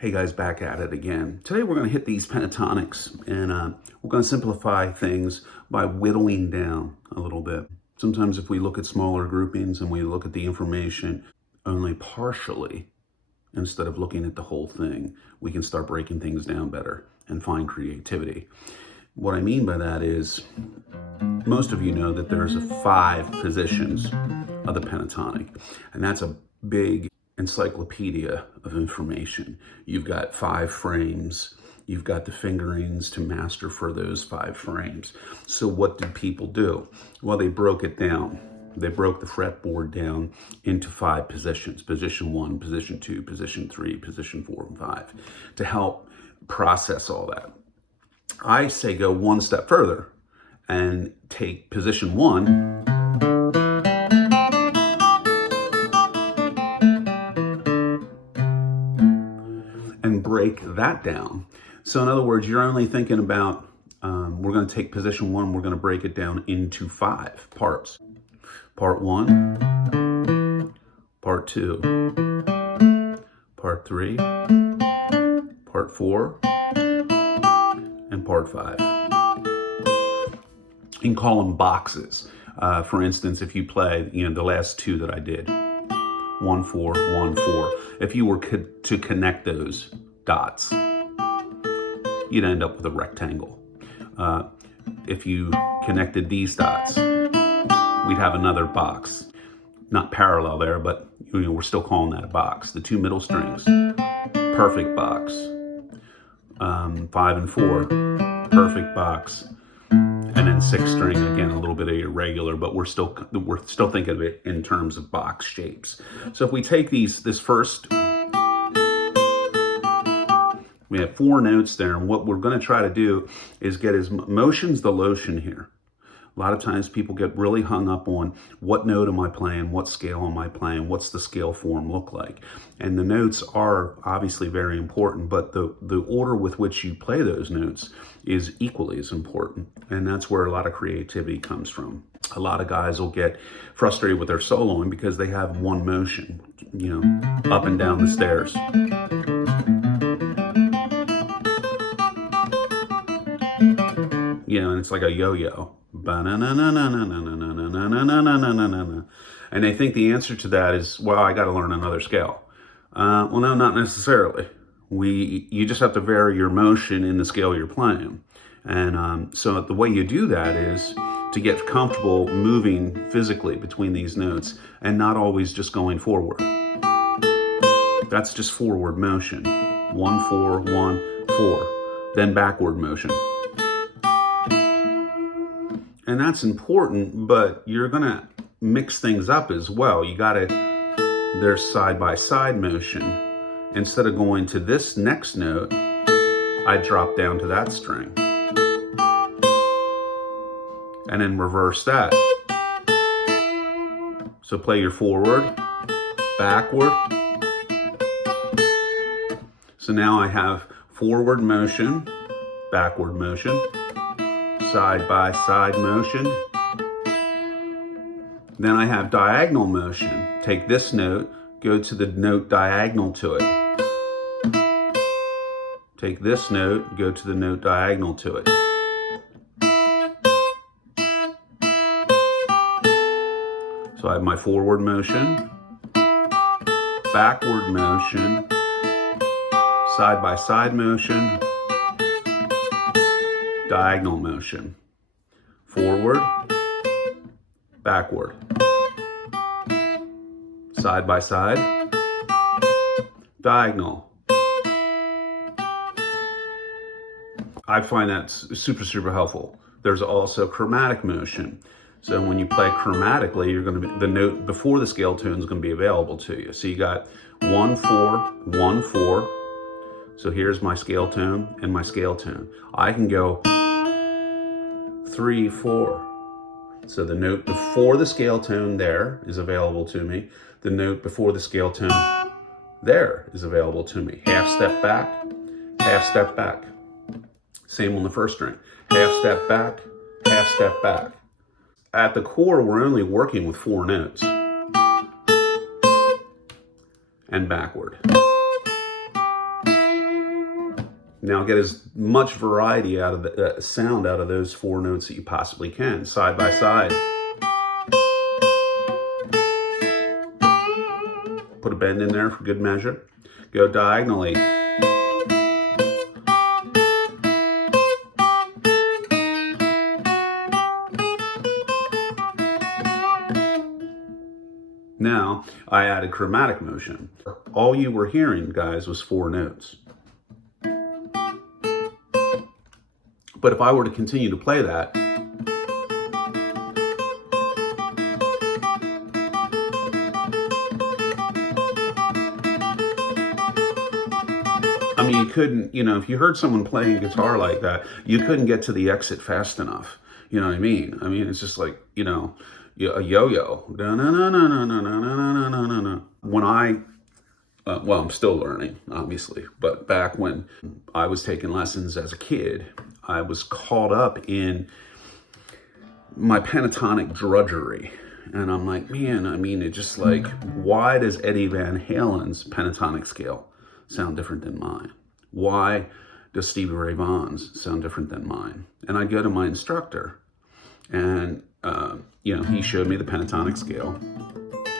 Hey guys, back at it again. Today we're going to hit these pentatonics and we're going to simplify things by whittling down a little bit. Sometimes if we look at smaller groupings and we look at the information only partially, instead of looking at the whole thing, we can start breaking things down better and find creativity. What I mean by that is, most of you know that there's 5 positions of the pentatonic, and that's a big encyclopedia of information. You've got 5 frames, you've got the fingerings to master for those 5 frames. So what did people do? Well, they broke it down. They broke the fretboard down into 5 positions: position 1, position 2, position 3, position 4, and 5, to help process all that. I say go one step further and take position 1 and break that down. So in other words, you're only thinking about, we're going to take position 1, we're going to break it down into 5 parts. Part 1, part 2, part 3, part 4, and part 5. You can call them boxes. For instance, if you play, the last 2 that I did, 1, 4, 1, 4. If you were to connect those dots, you'd end up with a rectangle. If you connected these dots, we'd have another box. Not parallel there, but we're still calling that a box. The 2 middle strings, perfect box. 5 and 4, perfect box. And then 6th string, again, a little bit irregular, but we're still thinking of it in terms of box shapes. So if we take this first, we have 4 notes there, and what we're going to try to do is get as motion's the lotion here. A lot of times people get really hung up on what note am I playing, what scale am I playing, what's the scale form look like. And the notes are obviously very important, but the order with which you play those notes is equally as important. And that's where a lot of creativity comes from. A lot of guys will get frustrated with their soloing because they have one motion, up and down the stairs. And it's like a yo-yo. And they think the answer to that is, well, I got to learn another scale. Well, no, not necessarily. You just have to vary your motion in the scale you're playing. And so the way you do that is to get comfortable moving physically between these notes and not always just going forward. That's just forward motion. 1, 4, 1, 4. Then backward motion. And that's important, but you're going to mix things up as well. There's side-by-side motion. Instead of going to this next note, I drop down to that string. And then reverse that. So play your forward, backward. So now I have forward motion, backward motion, side-by-side motion. Then I have diagonal motion. Take this note, go to the note diagonal to it. Take this note, go to the note diagonal to it. So I have my forward motion, backward motion, side-by-side motion, diagonal motion. Forward, backward, side by side, diagonal. I find that super, super helpful. There's also chromatic motion. So when you play chromatically, the note before the scale tone is going to be available to you. So you got 1, 4, 1, 4. So here's my scale tone and my scale tone. I can go 3, 4. So the note before the scale tone there is available to me. The note before the scale tone there is available to me. Half step back, half step back. Same on the first string. Half step back, half step back. At the core, we're only working with 4 notes. And backward. Now get as much variety out of the sound out of those 4 notes that you possibly can, side by side. Put a bend in there for good measure. Go diagonally. Now, I added chromatic motion. All you were hearing, guys, was 4 notes. But if I were to continue to play that, I mean, you couldn't, you know, if you heard someone playing guitar like that, you couldn't get to the exit fast enough. You know what I mean? I mean, it's just like, you know, a yo-yo. When well, I'm still learning, obviously, but back when I was taking lessons as a kid, I was caught up in my pentatonic drudgery. And I'm like, man, I mean, it's just like, why does Eddie Van Halen's pentatonic scale sound different than mine? Why does Stevie Ray Vaughan's sound different than mine? And I go to my instructor, and you know, he showed me the pentatonic scale,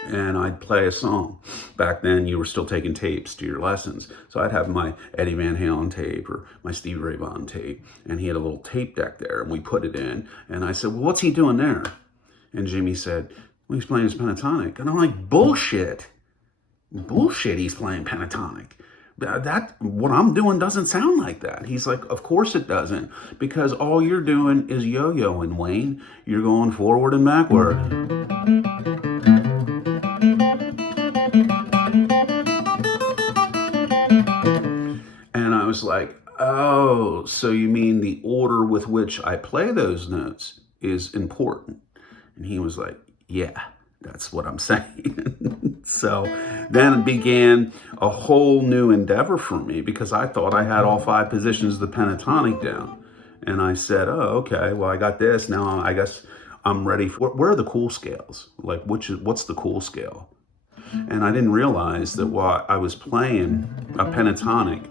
and I'd play a song. Back then, you were still taking tapes to your lessons. So I'd have my Eddie Van Halen tape or my Stevie Ray Vaughan tape, and he had a little tape deck there, and we put it in. And I said, well, what's he doing there? And Jimmy said, well, he's playing his pentatonic. And I'm like, bullshit. Bullshit, he's playing pentatonic. What I'm doing doesn't sound like that. He's like, of course it doesn't, because all you're doing is yo-yoing, Wayne. You're going forward and backward. And I was like, oh, so you mean the order with which I play those notes is important? And he was like, yeah, that's what I'm saying. So then began a whole new endeavor for me, because I thought I had all 5 positions of the pentatonic down. And I said, oh, okay, well, I got this. Now I guess I'm ready for, where are the cool scales? Like, what's the cool scale? And I didn't realize that while I was playing a pentatonic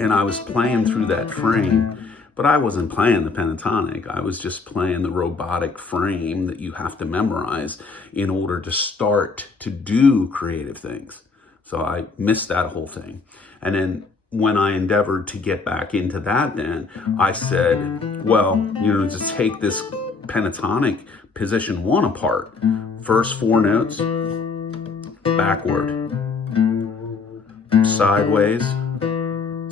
and I was playing through that frame, but I wasn't playing the pentatonic. I was just playing the robotic frame that you have to memorize in order to start to do creative things. So I missed that whole thing. And then when I endeavored to get back into that, then I said, well, you know, just take this pentatonic position 1 apart. First 4 notes, backward, sideways,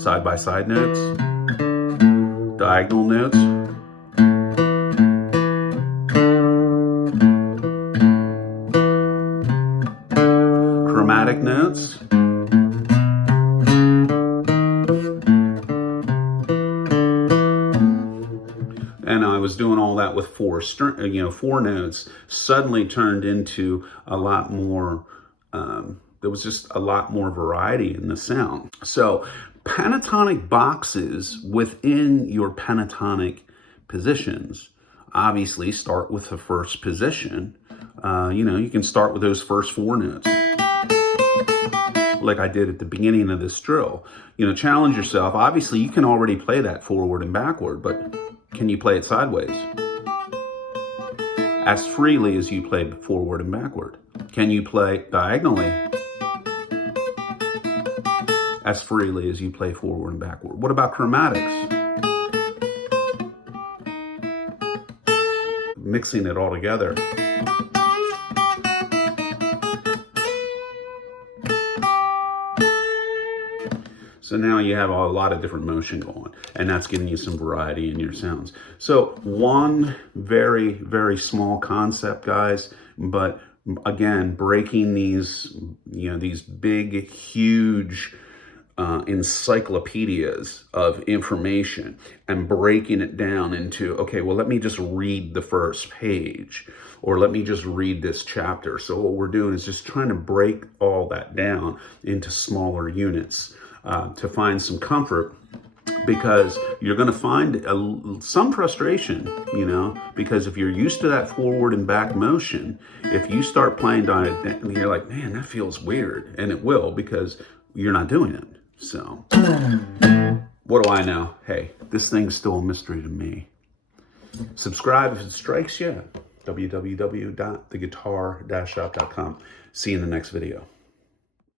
side by side notes, diagonal notes, chromatic notes, and I was doing all that with 4 notes. Suddenly turned into a lot more. There was just a lot more variety in the sound. So pentatonic boxes within your pentatonic positions obviously start with the first position. You know, you can start with those first 4 notes, like I did at the beginning of this drill. You know, challenge yourself. Obviously, you can already play that forward and backward, but can you play it sideways? As freely as you play forward and backward. Can you play diagonally? As freely as you play forward and backward. What about chromatics? Mixing it all together. So now you have a lot of different motion going, and that's giving you some variety in your sounds. So one very, very small concept, guys, but again, breaking these, you know, these big, huge encyclopedias of information and breaking it down into, okay, well, let me just read the first page, or let me just read this chapter. So what we're doing is just trying to break all that down into smaller units to find some comfort, because you're going to find some frustration, you know, because if you're used to that forward and back motion, if you start playing on it, you're like, man, that feels weird. And it will, because you're not doing it. So what do I know? Hey, this thing's still a mystery to me. Subscribe if it strikes you. www.theguitar-shop.com. See you in the next video.